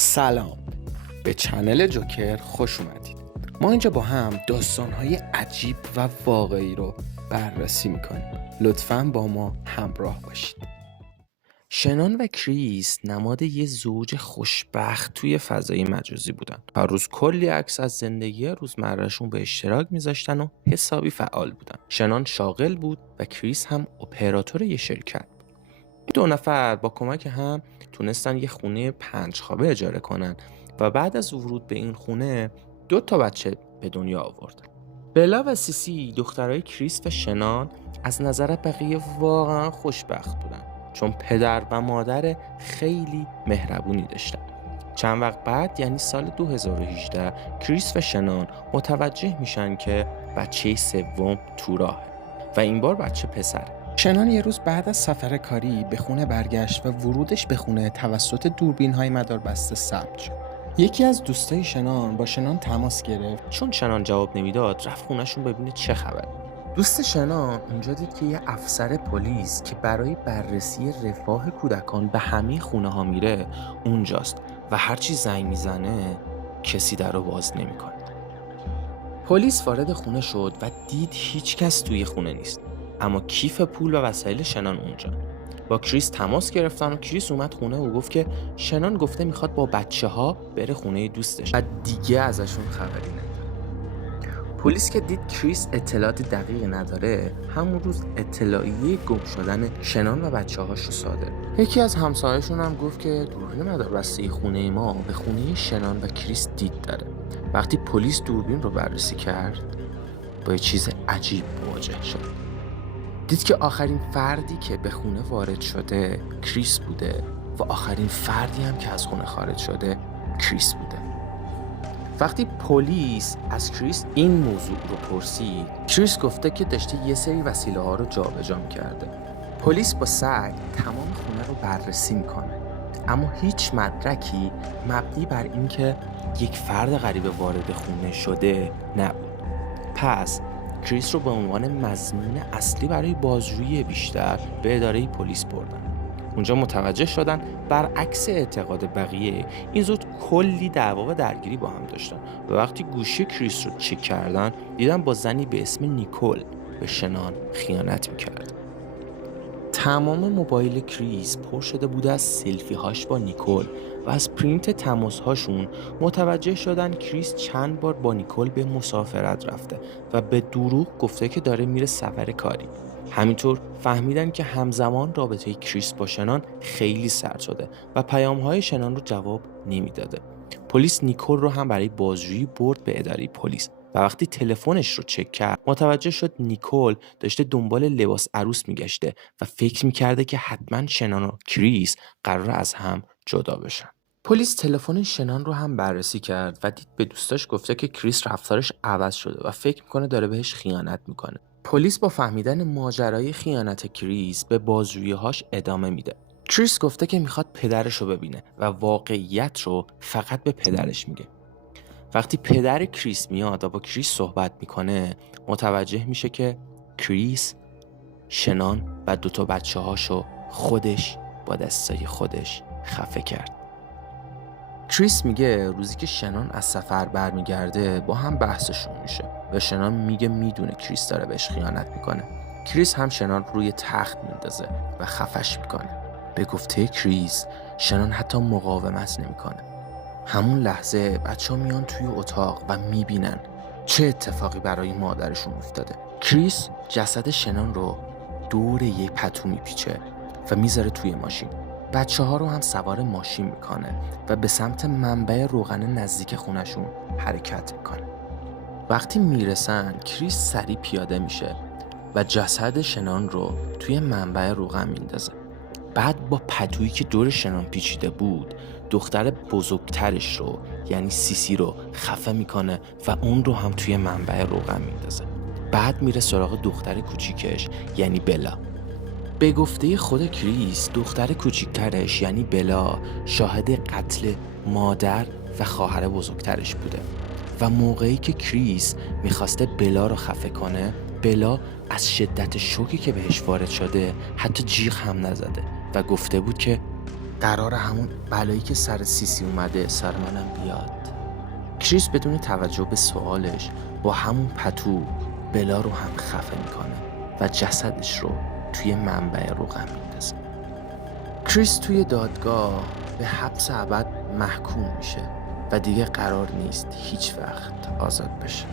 سلام، به چنل جوکر خوش اومدید. ما اینجا با هم داستان‌های عجیب و واقعی رو بررسی میکنیم. لطفاً با ما همراه باشید. شنان و کریس نماد یه زوج خوشبخت توی فضای مجازی بودن. هر روز کلی عکس از زندگی روزمرهشون به اشتراک میذاشتن و حسابی فعال بودن. شنان شاغل بود و کریس هم اپراتور یه شرکت. دو نفر با کمک هم تونستن یه خونه 5 خوابه اجاره کنن و بعد از ورود به این خونه 2 بچه به دنیا آوردن. بلا و سیسی دخترای کریس و شنان از نظر بقیه واقعا خوشبخت بودن چون پدر و مادر خیلی مهربونی داشتن. چند وقت بعد یعنی سال 2018 کریس و شنان متوجه میشن که بچه سوم تو راهه و این بار بچه پسره. شنان یه روز بعد از سفر کاری به خونه برگشت و ورودش به خونه توسط دوربین‌های مداربسته ثبت شد. یکی از دوستای شنان با شنان تماس گرفت. چون شنان جواب نمیداد رفت خونهشون ببینه چه خبره. دوست شنان اونجا دید که یه افسر پلیس که برای بررسی رفاه کودکان به همه خونه ها میره اونجاست و هرچی زنگ میزنه کسی در رو باز نمیکنه. پلیس وارد خونه شد و دید هیچ کس توی خونه نیست، اما کیف پول و وسایل شنان اونجا. با کریس تماس گرفتن و کریس اومد خونه و گفت که شنان گفته میخواد با بچه ها بره خونه دوستش و دیگه ازشون خبری نداره. پلیس که دید کریس اطلاعات دقیقی نداره همون روز اطلاعیه گم شدن شنان و بچه هاش رو صادر. یکی از همسایه‌شون هم گفت که دوربین مداربسته خونه ما به خونه شنان و کریس دید داره. وقتی پلیس دوربین رو بررسی کرد با یه چیز عجیب مواجه شد. دید که آخرین فردی که به خونه وارد شده کریس بوده و آخرین فردی هم که از خونه خارج شده کریس بوده. وقتی پلیس از کریس این موضوع رو پرسید، کریس گفته که داشته یه سری وسیله ها رو جابجا می‌کرده. پلیس با سعی تمام خونه رو بررسی میکنه، اما هیچ مدرکی مبنی بر اینکه یک فرد غریبه وارد خونه شده نبود. پس کریس رو به عنوان مظنون اصلی برای بازجویی بیشتر به اداره پلیس بردن. اونجا متوجه شدن برعکس اعتقاد بقیه این زود کلی دعوا و درگیری با هم داشتن و وقتی گوشی کریس رو چک کردن دیدن با زنی به اسم نیکول به شنان خیانت میکرد. تمام موبایل کریس پر شده بوده از سلفی هاش با نیکول و از پرینت تماس هاشون متوجه شدن کریس چند بار با نیکول به مسافرت رفته و به دروغ گفته که داره میره سفر کاری. همینطور فهمیدن که همزمان رابطه کریس با شنان خیلی سرد شده و پیام‌های شنان رو جواب نمیداده. پلیس نیکول رو هم برای بازجویی برد به اداره پلیس و وقتی تلفنش رو چک کرد متوجه شد نیکول داشته دنبال لباس عروس میگشته و فکر میکرده که حتما شنان و کریس قراره از هم جدا بشن. پلیس تلفن شنان رو هم بررسی کرد و دید به دوستاش گفته که کریس رفتارش عوض شده و فکر میکنه داره بهش خیانت میکنه. پلیس با فهمیدن ماجرای خیانت کریس به بازجویی‌هاش ادامه میده. کریس گفته که میخواد پدرش رو ببینه و واقعیت رو فقط به پدرش میگه. وقتی پدر کریس میاد و با کریس صحبت میکنه متوجه میشه که کریس شنان و 2 بچه هاشو خودش با دستای خودش خفه کرد. کریس میگه روزی که شنان از سفر برمیگرده با هم بحثشون میشه و شنان میگه میدونه کریس داره بهش خیانت میکنه. کریس هم شنان روی تخت میندازه و خفش میکنه. به گفته کریس شنان حتی مقاومت نمیکنه. همون لحظه بچه ها میان توی اتاق و میبینن چه اتفاقی برای مادرشون افتاده. کریس جسد شنان رو دور یک پتو میپیچه و میذاره توی ماشین. بچه ها رو هم سوار ماشین میکنه و به سمت منبع روغن نزدیک خونشون حرکت میکنه. وقتی میرسن کریس سریع پیاده میشه و جسد شنان رو توی منبع روغن میندازه. بعد با پتویی که دور شنان پیچیده بود دختر بزرگترش رو یعنی سیسی رو خفه میکنه و اون رو هم توی منبع روغن میندازه. بعد میره سراغ دختر کوچیکش یعنی بلا. به گفته خود کریس دختر کوچیکترش یعنی بلا شاهد قتل مادر و خواهر بزرگترش بوده و موقعی که کریس میخواسته بلا رو خفه کنه بلا از شدت شوکی که بهش وارد شده حتی جیغ هم نزده و گفته بود که قرار همون بلایی که سر سیسی اومده سر منم بیاد. کریس بدون توجه به سوالش با همون پتو بلا رو هم خفه میکنه و جسدش رو توی منبع روغن میندازه. کریس توی دادگاه به حبس ابد محکوم میشه و دیگه قرار نیست هیچ وقت آزاد بشه.